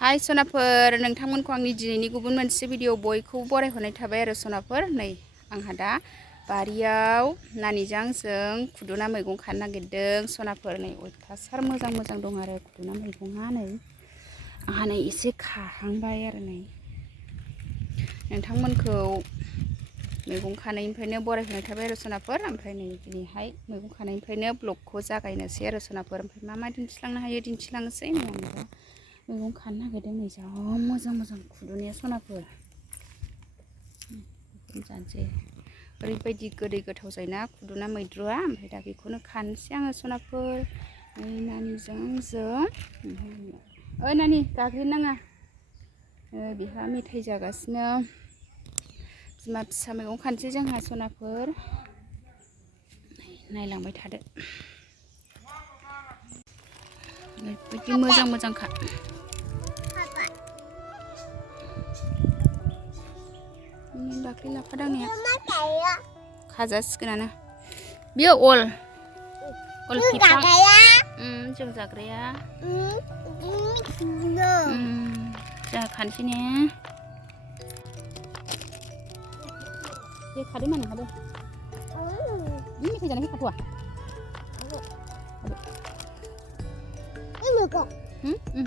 हाय सनाफोर नोंथांमोनखौ आंनि दिनैनि गुबुन मोनसे भिडिअ बयखौबो बरायहरनाय थाबाय आरो सनाफोर नै आंहा दा बारियाव नानिजों आंजों खुदुना मैगं खानो नागिरदों सनाफोर नै अयथासार मोजां दं आरो खुदुना मैगङा नै आंहा नै एसे खाहांबाय आरो नै नोंथांमोनखौ मैगं खानायनिफ्रायनो बरायहरनाय थाबाय आरो सनाफोर ओमफ्राय नै दिनैहाय मैगं खानायनिफ्रायनो ब्लगखौ जागायनोसै आरो सनाफोर ओमफ्राय मा दिन्थिलांनो हायो दिन्थिलांनोसै नै आं मैगं खानो नागिरदों नै जा मोजां खुदुनाया सनाफोर जानोसै ओरैबायदि गोदै गोथाव जायोना खुदुना मैद्रुआ ओमफ्राय दा बेखौनो खानोसै आङो सनाफोर नै नानिजों आंजों ओइ नानि गाग्लिनाङा बिहा मेथाइ जागासिनो बिमा फिसा मैगं खानोसै जोंहा सनाफोर नायलांबाय थादो ओरैबायदि मोजांखा दाख्लै लाफा दांनाया खाजासिगोनानो बियो अल बिफां जों जाग्राया जोंहा खानोसै ने बे खादो मा नोंहाबो मेथाइ जानायखौ खाथ'वा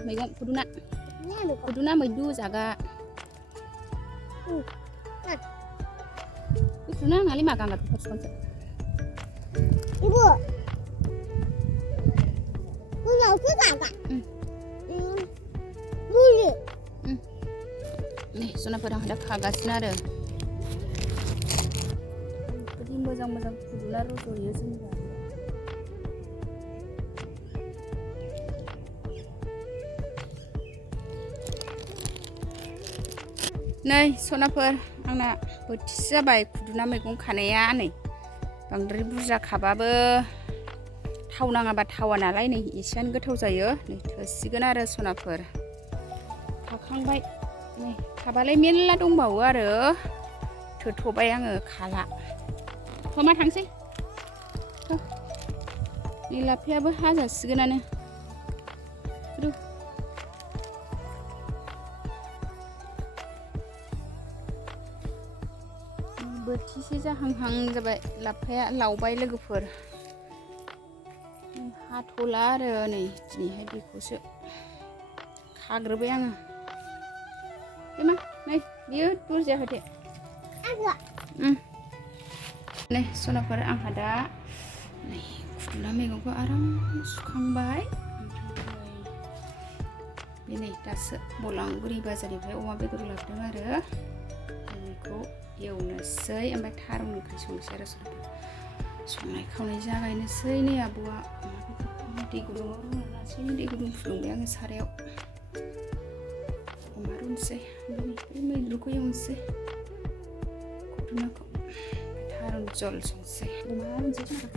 मैगं खुदुना मैद्रु जागा खुदुना नालाय मा गांगा बिफांसो ibu punya aku kakak boleh nih सनाफोर आं दा खागासिनो आरो बिदि मोजां खुदुना रज'यो जोंनि नै सनाफोर आंना बोथिसे जाबाय खुदुना मैगं खानाया नै बांद्राय बुरजा खाबाबो थाव नाङाबा थावा नालाय नै एसेयानो गोथाव जायो नै थोसिगोन आरो सनाफोर खाखांबाय नै खाबालाय मेरला दंबावो आरो थोथ'बाय आङो खाला मा थांसै नै लाफायाबो हाजासिगोनानो बोथिसे जाहांहां जाबाय लाफाया लावबाय लोगोफोर हाथ'ला आरो नै दिनैहाय बेखौसो खाग्रोबाय आङो बे मा नै बियो बुरजा होदे नै सनाफोर आंहा दा नै खुदुना मैगंखौ आराम सुखांबाय बे नै दासो बलांगुरि बाजारनिफ्राय अमा बेदर लाबोदों आरो बेखौ एवनोसै ओमफ्राय थारुन ओंख्रि संनोसै आरो संनाय खावनाय जागायनोसै नै आब'आ दै गुदुङाव रुना लानोसै दै गुदुं फुदुंबाय आङो सारायाव अमा रुनोसै बे मैद्रुखौ एवनोसै खुदुनाखौ थारुन जल संसै अमा रुनोसै जोंहा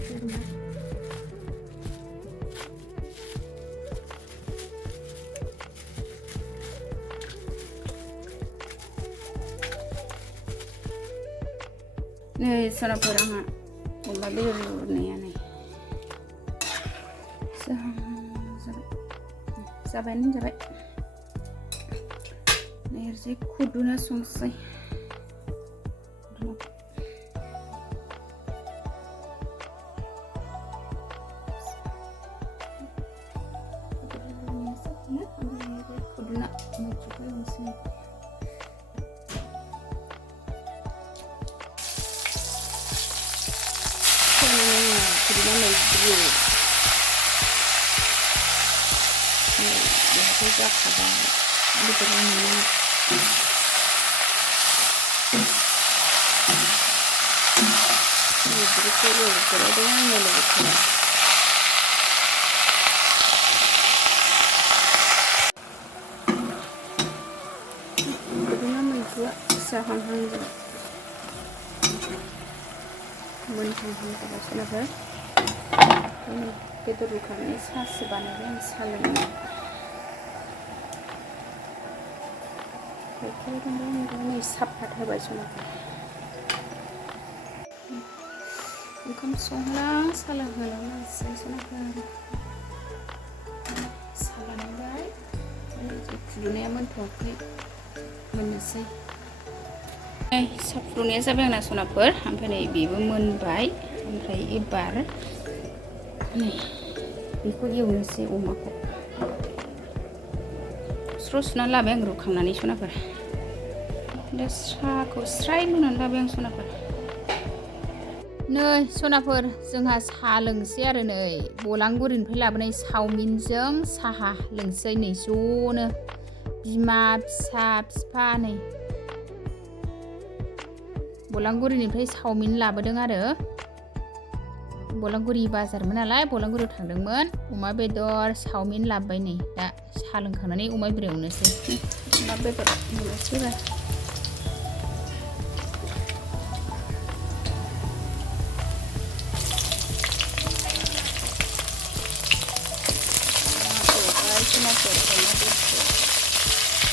नै सनाफोर आंहा अमा बेदर रुनाया नै जाबायानो होनजाबाय नै ओरैजाय खुदुना संसै खुदुना मैद्रुखौ एवनोसै खुदुना मैद्रु बेहाथ' जाखाबाय बेदर रुनाया मैद्रुखौ एवग्रोदों आङो लोगोफोर खुदुना मैद्रुआ जाहांहां जाबाय मोनहांहां जाबाय सनाफोर बेदर रुखांनानै साहासो बानायबाय आं साहा लोंनो नै साफात होबाय सनाफोर ओंखाम संलां साहा लोंहोलांनोसै सनाफोर साहा लानांबाय फुदुंनाया मोनथ'वाखै मोननोसै साहा फुदुंनाया जाबाय आंना सनाफोर ओमफ्राय नै बेबो मोनबाय ओमफ्राय एबार नै बेखौ एवनोसै अमाखौ स्र' सुनानै लाबाय आं रुखांनानै सनाफोर दा साहाखौ स्राय लुनानै लाबाय आं सनाफोर नै सनाफोर जोंहा साहा लोंसै आरो नै बलांगुरिनिफ्राय लाबोनाय चावमिनजों साहा लोंसै नै ज'नो बिमा फिसा बिफा नै बलांगुरिनिफ्राय चावमिन लाबोदों आरो बलांगुरि बाजारमोन नालाय बलांगुरियाव थांदोंमोन अमा बेदर चावमिन लाबोबाय नै दा साहा लोंखांनानै अमा बेदर एवनोसै अमा बेदर एवनोसैबा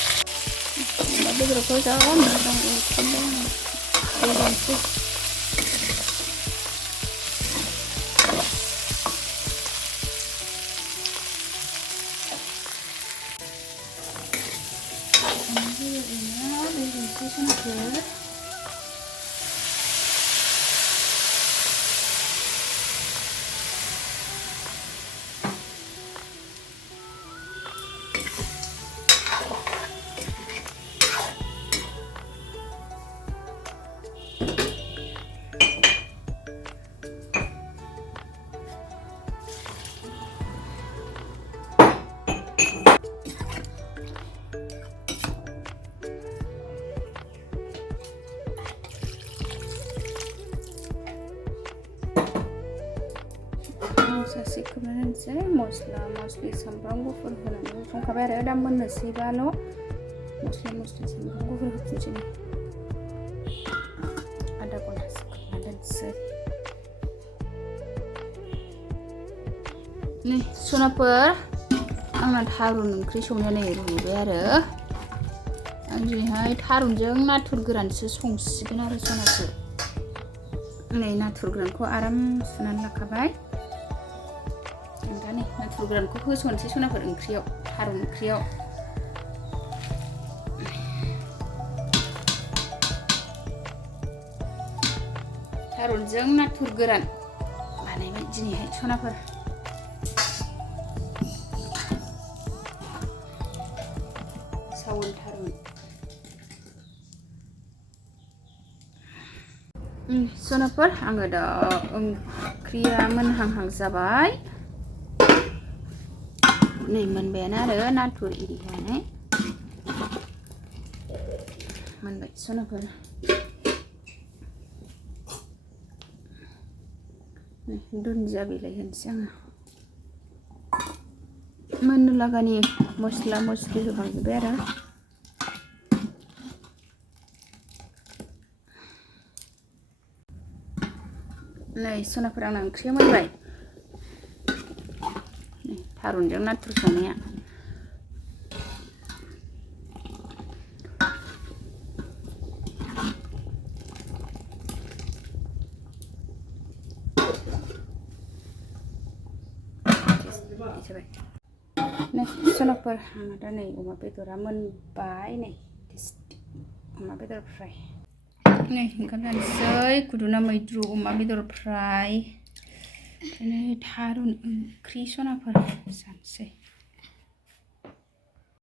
अमा बेदरखौ जा मोजां एवखांबाय आङो एवनोसै सासे खोबनानै होनोसै मस्ला मस्लि सामब्राम गुफुर होनानै संखाबाय आरो दा मोननोसैबाल' मस्ला मस्लि सामब्राम गुफुर होफिनसै आधा घन्टासो खोबना दोनसै नै सनाफोर आंना थारुन ओंख्रि संनाया नै रुइबाय आरो आं दिनैहाय थारुनजों नाथुर गोरानसो संसिगोन आरो सनाफोर नै नाथुर गोरानखौ आराम सुनानै लाखाबाय दा नै नाथुर गोरानखौ होसननोसै सनाफोर ओंख्रियाव थारुन ओंख्रियाव थारुनजों नाथुर गोरान बानायबाय दिनैहाय सनाफोर सावन थारुन सनाफोर आङो दा ओंख्रिया मोनहांहां जाबाय नै मोनबायानो आरो नाथुर इरि होनानै मोनबाय सनाफोर दुन्दिया बिलाइ होनोसै आङो मोननो लागानि मस्ला मस्लि होखांजोब्बाय आरो नै सनाफोर आंना ओंख्रिया मोनबाय थारुनजों नाथुर संनाया नै सनाफोर आंना दा नै अमा बेदरा मोनबाय नै अमा बेदर फ्राय नै ओंखाम जानोसै खुदुना मैद्रु अमा बेदर फ्राय ओमफ्राय थारुन ओंख्रि सनाफोर जानोसै